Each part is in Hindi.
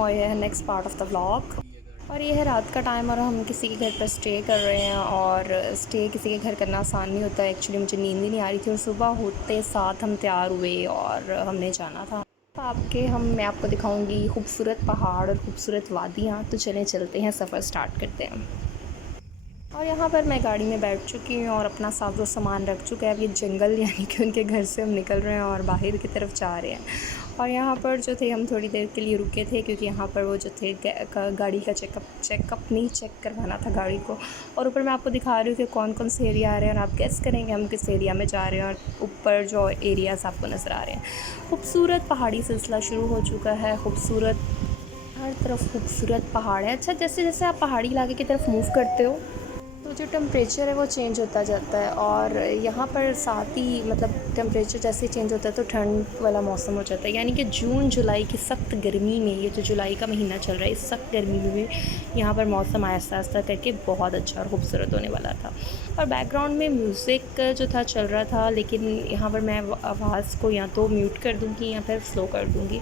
और यह है next part of the vlog. और ये है रात का टाइम और हम किसी के घर पर स्टे कर रहे हैं। और स्टे किसी के घर करना आसान नहीं होता है। एक्चुअली मुझे नींद ही नहीं आ रही थी और सुबह होते साथ हम तैयार हुए और हमने जाना था। मैं आपको दिखाऊंगी खूबसूरत पहाड़ और खूबसूरत वादियाँ। तो चलते हैं, सफ़र स्टार्ट करते हैं। और यहाँ पर मैं गाड़ी में बैठ चुकी हूँ और अपना साजो सामान रख चुका है। अब ये जंगल यानी कि उनके घर से हम निकल रहे हैं और बाहर की तरफ जा रहे हैं। और यहाँ पर जो थे हम थोड़ी देर के लिए रुके थे क्योंकि यहाँ पर वो जो थे गाड़ी का चेकअप नहीं चेक करवाना था गाड़ी को। और ऊपर मैं आपको दिखा रही हूँ कि कौन कौन से एरिया आ रहे हैं और आप गेस करेंगे हम किस एरिया में जा रहे हैं। और ऊपर जो एरियाज़ आपको नज़र आ रहे हैं, खूबसूरत पहाड़ी सिलसिला शुरू हो चुका है। खूबसूरत, हर तरफ खूबसूरत पहाड़ है। अच्छा, जैसे जैसे आप पहाड़ी इलाके की तरफ मूव करते हो तो जो टेम्परेचर है वो चेंज होता जाता है। और यहाँ पर साथ ही मतलब टेम्परेचर जैसे चेंज होता है तो ठंड वाला मौसम हो जाता है। यानी कि जून जुलाई की सख्त गर्मी में, ये जो जुलाई का महीना चल रहा है, इस सख्त गर्मी में यहाँ पर मौसम आहिस्ता आहिस्ता करके बहुत अच्छा और ख़ूबसूरत होने वाला था। और बैकग्राउंड में म्यूज़िक जो था चल रहा था, लेकिन यहाँ पर मैं आवाज़ को या तो म्यूट कर दूँगी या फिर स्लो कर दूँगी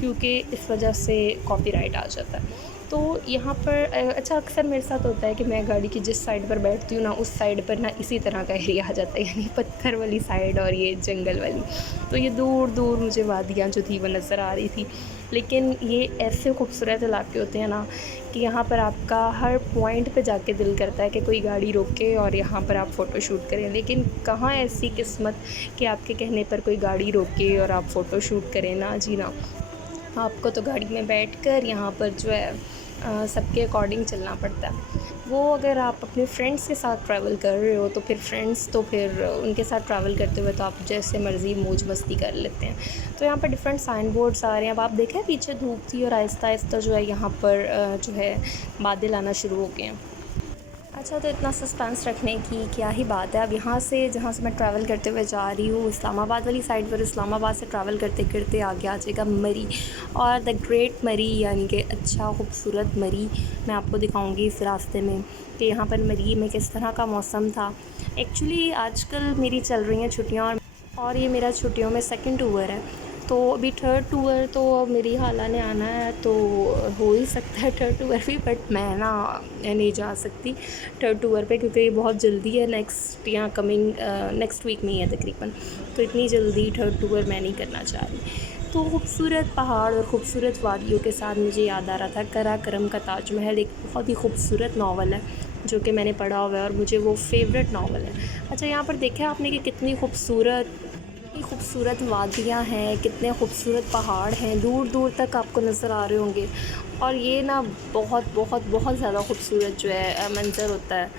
क्योंकि इस वजह से कॉपीराइट आ जाता है। तो यहाँ पर अच्छा, अक्सर मेरे साथ होता है कि मैं गाड़ी की जिस साइड पर बैठती हूँ ना, उस साइड पर ना इसी तरह का एरिया आ जाता है, यानी पत्थर वाली साइड और ये जंगल वाली। तो ये दूर दूर मुझे वादियाँ जो थी वो नज़र आ रही थी। लेकिन ये ऐसे खूबसूरत इलाके होते हैं ना कि यहाँ पर आपका हर पॉइंट पे जाके दिल करता है कि कोई गाड़ी रोके और यहाँ पर आप फ़ोटो शूट करें। लेकिन कहाँ ऐसी किस्मत कि आपके कहने पर कोई गाड़ी रोके और आप फ़ोटो शूट करें। ना जी ना, आपको तो गाड़ी में बैठकर यहाँ पर जो है सबके अकॉर्डिंग चलना पड़ता है। वो अगर आप अपने फ्रेंड्स के साथ ट्रैवल कर रहे हो तो फिर उनके साथ ट्रैवल करते हुए तो आप जैसे मर्ज़ी मौज मस्ती कर लेते हैं। तो यहाँ पर डिफरेंट साइन बोर्ड्स आ रहे हैं। अब आप देखें पीछे धूप थी और आहिस्ता आहिस्ता जो है यहाँ पर जो है बादल आना शुरू हो गए हैं। अच्छा, तो इतना सस्पेंस रखने की क्या ही बात है। अब यहाँ से जहाँ से मैं ट्रैवल करते हुए जा रही हूँ इस्लामाबाद वाली साइड पर, इस्लामाबाद से ट्रैवल करते करते आगे आ जाएगा मरी और द ग्रेट मरी, यानी कि अच्छा खूबसूरत मरी। मैं आपको दिखाऊंगी इस रास्ते में कि यहाँ पर मरी में किस तरह का मौसम था। एक्चुअली आजकल मेरी चल रही हैं छुट्टियाँ और ये मेरा छुट्टियों में सेकंड टूर है। तो अभी थर्ड टूर तो मेरी खाला ने आना है, तो हो ही सकता है थर्ड टूर भी, बट मैं ना नहीं जा सकती थर्ड टूर पे क्योंकि ये बहुत जल्दी है। नेक्स्ट या कमिंग नेक्स्ट वीक में ही है तकरीबन। तो इतनी जल्दी थर्ड टूर मैं नहीं करना चाह रही। तो खूबसूरत पहाड़ और ख़ूबसूरत वादियों के साथ मुझे याद आ रहा था कराकरम का ताजमहल। एक बहुत ही खूबसूरत नावल है जो कि मैंने पढ़ा हुआ है और मुझे वो फेवरेट नावल है। अच्छा, यहाँ पर देखा आपने कि कितनी खूबसूरत वादियाँ हैं, कितने खूबसूरत पहाड़ हैं, दूर दूर तक आपको नज़र आ रहे होंगे। और ये ना बहुत बहुत बहुत ज़्यादा खूबसूरत जो है मंज़र होता है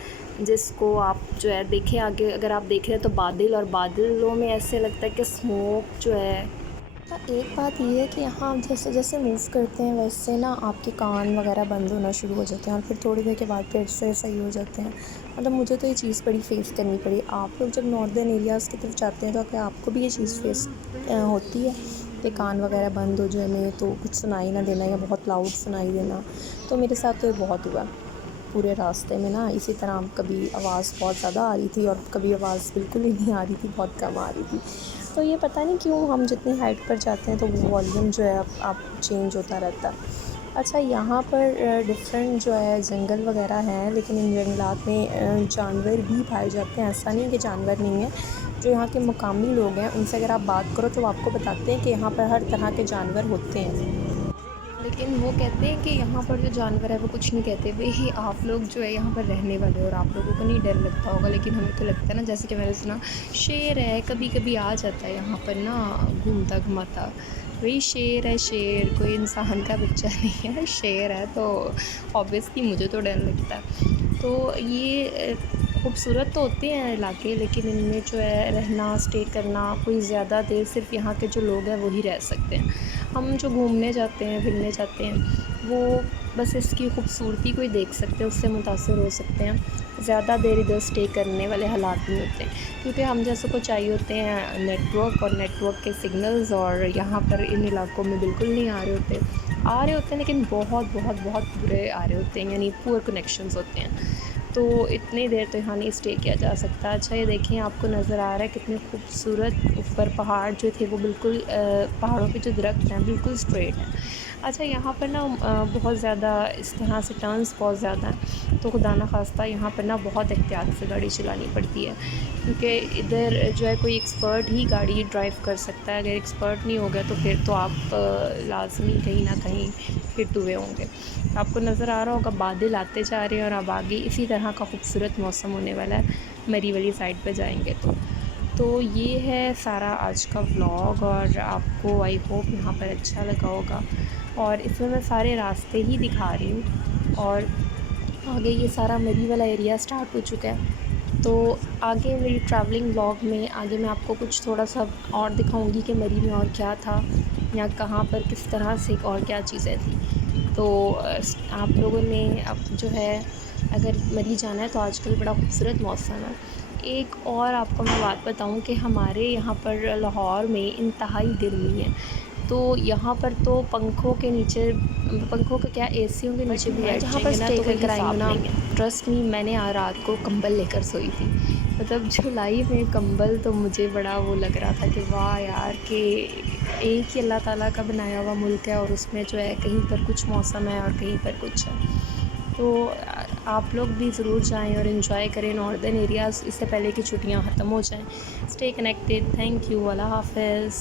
जिसको आप जो है देखें। आगे अगर आप देख रहे हैं तो बादल, और बादलों में ऐसे लगता है कि स्मोक जो है। एक बात ये है कि यहाँ आप जैसे जैसे मूव करते हैं वैसे ना आपके कान वगैरह बंद होना शुरू हो जाते हैं और फिर थोड़ी देर के बाद फिर से सही हो जाते हैं। मतलब मुझे तो ये चीज़ बड़ी फ़ेस करनी पड़ी। आप लोग जब नॉर्दर्न एरियाज़ की तरफ जाते हैं तो क्या आपको भी ये चीज़ फेस होती है कि कान वगैरह बंद हो जाने, तो कुछ सुनाई ना देना या बहुत लाउड सुनाई देना? तो मेरे साथ तो ये बहुत हुआ पूरे रास्ते में ना। इसी तरह कभी आवाज़ बहुत ज़्यादा आ रही थी और कभी आवाज़ बिल्कुल ही नहीं आ रही थी, बहुत कम आ रही थी। तो ये पता नहीं क्यों हम जितनी हाइट पर जाते हैं तो वॉल्यूम जो है आप चेंज होता रहता है। अच्छा, यहाँ पर डिफरेंट जो है जंगल वगैरह हैं, लेकिन इन जंगलात में जानवर भी पाए जाते हैं। ऐसा नहीं है कि जानवर नहीं है। जो यहाँ के मुकामी लोग हैं उनसे अगर आप बात करो तो वो आपको बताते हैं कि यहाँ पर हर तरह के जानवर होते हैं। लेकिन वो कहते हैं कि यहाँ पर जो जानवर है वो कुछ नहीं कहते। वही आप लोग जो है यहाँ पर रहने वाले और आप लोगों को नहीं डर लगता होगा, लेकिन हमें तो लगता है ना। जैसे कि मैंने सुना शेर है, कभी कभी आ जाता है यहाँ पर ना घूमता घुमाता। वही शेर है, शेर कोई इंसान का बच्चा नहीं है, शेर है। तो ऑब्वियसली मुझे तो डर लगता है। तो ये खूबसूरत तो होते हैं इलाके, लेकिन इनमें जो है रहना, स्टे करना, कोई ज़्यादा देर सिर्फ यहाँ के जो लोग हैं वही रह सकते हैं। हम जो घूमने जाते हैं, फिरने जाते हैं, वो बस इसकी खूबसूरती को ही देख सकते हैं, उससे मुतासिर हो सकते हैं। ज़्यादा देर इधर स्टे करने वाले हालात नहीं होते, क्योंकि हम जैसे को चाहिए होते हैं नेटवर्क और नेटवर्क के सिग्नल्स, और यहाँ पर इन इलाकों में बिल्कुल नहीं आ रहे होते हैं, लेकिन बहुत बहुत बहुत बुरे आ रहे होते हैं, यानी पुअर कनेक्शंस होते हैं। तो इतनी देर तो यहाँ नहीं स्टे किया जा सकता। अच्छा, ये देखिए आपको नज़र आ रहा है कितने खूबसूरत ऊपर पहाड़ जो थे वो बिल्कुल पहाड़ों पे जो दरख्त हैं बिल्कुल स्ट्रेट हैं। अच्छा, यहाँ पर ना बहुत ज़्यादा इस तरह से टर्न्स बहुत ज़्यादा हैं, तो खुदा ना खास्ता यहाँ पर ना बहुत एहतियात से गाड़ी चलानी पड़ती है, क्योंकि इधर जो है कोई एक्सपर्ट ही गाड़ी ड्राइव कर सकता है। अगर एक्सपर्ट नहीं होगा तो फिर तो आप लाज़मी कहीं ना कहीं हिट हुए होंगे। आपको नज़र आ रहा होगा बादल आते जा रहे हैं और अब आगे इसी तरह का खूबसूरत मौसम होने वाला है, मरी वाली साइड पर जाएंगे तो ये है सारा आज का व्लॉग, और आपको आई होप यहाँ पर अच्छा लगा होगा। और इसमें मैं सारे रास्ते ही दिखा रही हूँ, और आगे ये सारा मरी वाला एरिया स्टार्ट हो चुका है। तो आगे मेरी ट्रैवलिंग व्लॉग में आगे मैं आपको कुछ थोड़ा सा और दिखाऊंगी कि मरी में और क्या था, या कहाँ पर किस तरह से और क्या चीज़ें थी। तो आप लोगों ने अब जो है अगर मरी जाना है तो आजकल बड़ा खूबसूरत मौसम है। एक और आपको मैं बात बताऊं कि हमारे यहाँ पर लाहौर में इंतहाई गर्मी है, तो यहाँ पर तो पंखों के नीचे, पंखों के क्या एसियों के नीचे भी बैठ जहाँ पर जाएंगे ना स्टे तो कोई करके आई हूँ हिसाब ना, नहीं है। ट्रस्ट मी, मैंने रात को कंबल लेकर सोई थी। मतलब जुलाई में कंबल तो मुझे बड़ा वो लग रहा था कि वाह यार, कि एक ही अल्लाह ताला का बनाया हुआ मुल्क है, और उसमें जो है कहीं पर कुछ मौसम है और कहीं पर कुछ है। तो आप लोग भी ज़रूर जाएं और इन्जॉय करें नॉर्दर्न एरियाज़, इससे पहले कि छुट्टियां ख़त्म हो जाएं। Stay connected. Thank you. अल्लाह हाफ़िज़।